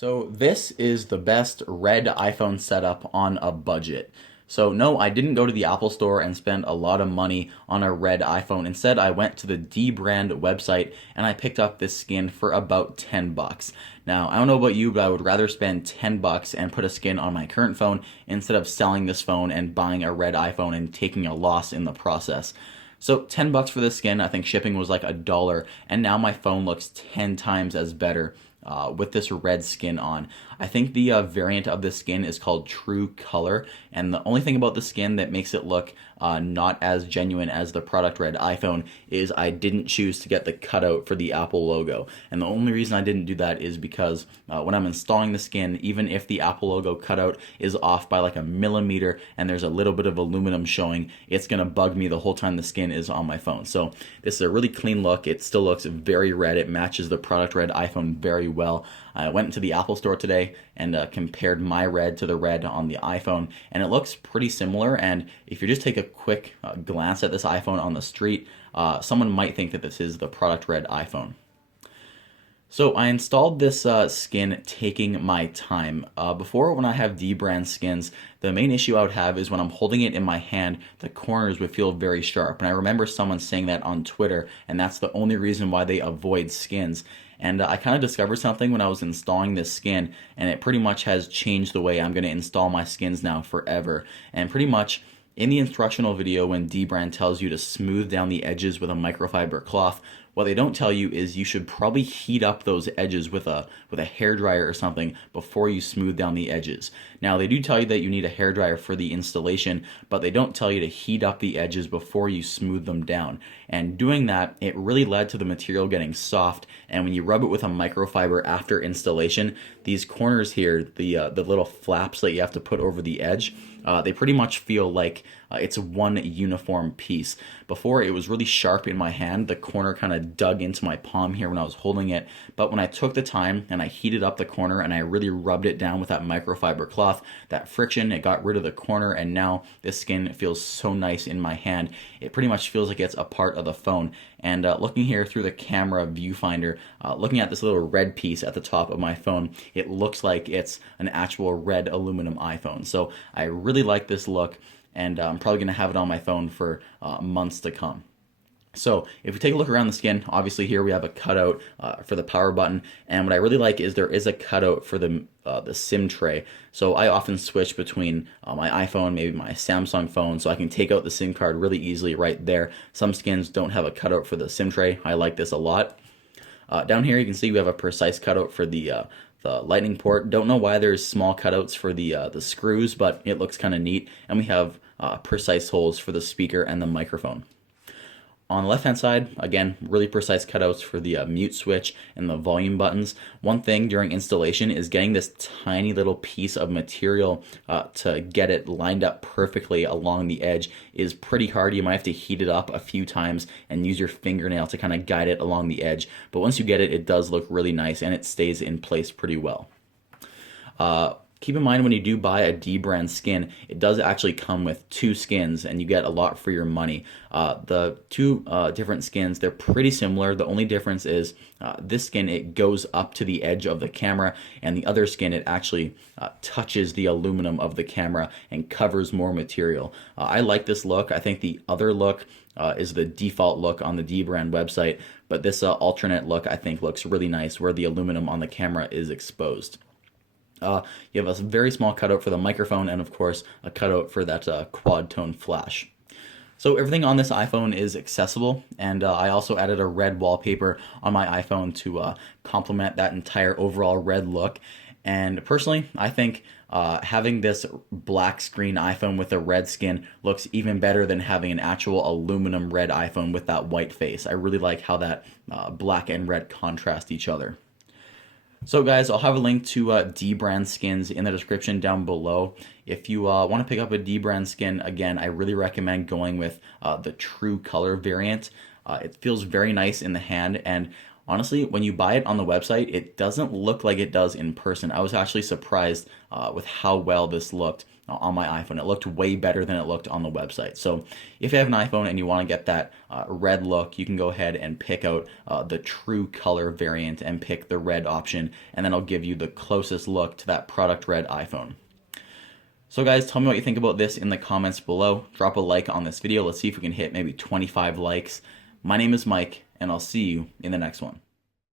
So this is the best red iPhone setup on a budget. So no, I didn't go to the Apple Store and spend a lot of money on a red iPhone. Instead, I went to the D brand website and I picked up this skin for about 10 bucks. Now, I don't know about you, but I would rather spend 10 bucks and put a skin on my current phone instead of selling this phone and buying a red iPhone and taking a loss in the process. So 10 bucks for this skin, I think shipping was like $1, and now my phone looks 10 times as better with this red skin on. I think the variant of the skin is called True Color, and the only thing about the skin that makes it look not as genuine as the product red iPhone is I didn't choose to get the cutout for the Apple logo. And the only reason I didn't do that is because when I'm installing the skin, even if the Apple logo cutout is off by like a millimeter and there's a little bit of aluminum showing, it's going to bug me the whole time the skin is on my phone. So this is a really clean look. It still looks very red. It matches the product red iPhone very well. I went into the Apple Store today and compared my red to the red on the iPhone, and it looks pretty similar. And if you just take a quick glance at this iPhone on the street, someone might think that this is the product red iPhone. So I installed this skin taking my time. Before, when I have D brand skins, the main issue I would have is when I'm holding it in my hand, the corners would feel very sharp. And I remember someone saying that on Twitter, and that's the only reason why they avoid skins. And I kind of discovered something when I was installing this skin, and it pretty much has changed the way I'm going to install my skins now forever. And pretty much in the instructional video, when dbrand tells you to smooth down the edges with a microfiber cloth, what they don't tell you is you should probably heat up those edges with a hairdryer or something before you smooth down the edges. Now, they do tell you that you need a hairdryer for the installation, but they don't tell you to heat up the edges before you smooth them down. And doing that, it really led to the material getting soft, and when you rub it with a microfiber after installation, these corners here, the little flaps that you have to put over the edge, they pretty much feel like it's one uniform piece. Before, it was really sharp in my hand. The corner kind of dug into my palm here when I was holding it. But when I took the time and I heated up the corner and I really rubbed it down with that microfiber cloth, that friction, it got rid of the corner, and now this skin feels so nice in my hand. It pretty much feels like it's a part of the phone. And looking here through the camera viewfinder, looking at this little red piece at the top of my phone, it looks like it's an actual red aluminum iPhone. So I really like this look, and I'm probably going to have it on my phone for months to come. So if we take a look around the skin, obviously here we have a cutout for the power button, and what I really like is there is a cutout for the SIM tray. So I often switch between my iPhone, maybe my Samsung phone, so I can take out the SIM card really easily right there. Some skins don't have a cutout for the SIM tray. I like this a lot. Down here you can see we have a precise cutout for the lightning port. Don't know why there's small cutouts for the screws, but it looks kind of neat. And we have precise holes for the speaker and the microphone. On the left-hand side, again, really precise cutouts for the mute switch and the volume buttons. One thing during installation is getting this tiny little piece of material to get it lined up perfectly along the edge is pretty hard. You might have to heat it up a few times and use your fingernail to kind of guide it along the edge. But once you get it, it does look really nice and it stays in place pretty well. Keep in mind when you do buy a D brand skin, it does actually come with two skins and you get a lot for your money. The two different skins, they're pretty similar. The only difference is this skin, it goes up to the edge of the camera, and the other skin, it actually touches the aluminum of the camera and covers more material. I like this look. I think the other look is the default look on the D brand website, but this alternate look I think looks really nice where the aluminum on the camera is exposed. You have a very small cutout for the microphone and, of course, a cutout for that quad tone flash. So everything on this iPhone is accessible, and I also added a red wallpaper on my iPhone to complement that entire overall red look. And personally, I think having this black screen iPhone with a red skin looks even better than having an actual aluminum red iPhone with that white face. I really like how that black and red contrast each other. So guys, I'll have a link to D brand skins in the description down below. If you want to pick up a D brand skin, again, I really recommend going with the True Color variant. It feels very nice in the hand, and honestly, when you buy it on the website, it doesn't look like it does in person. I was actually surprised with how well this looked on my iPhone. It looked way better than it looked on the website. So if you have an iPhone and you want to get that red look, you can go ahead and pick out the true color variant and pick the red option, and then I'll give you the closest look to that product red iPhone. So guys, tell me what you think about this in the comments below. Drop a like on this video. Let's see if we can hit maybe 25 likes. My name is Mike, and I'll see you in the next one.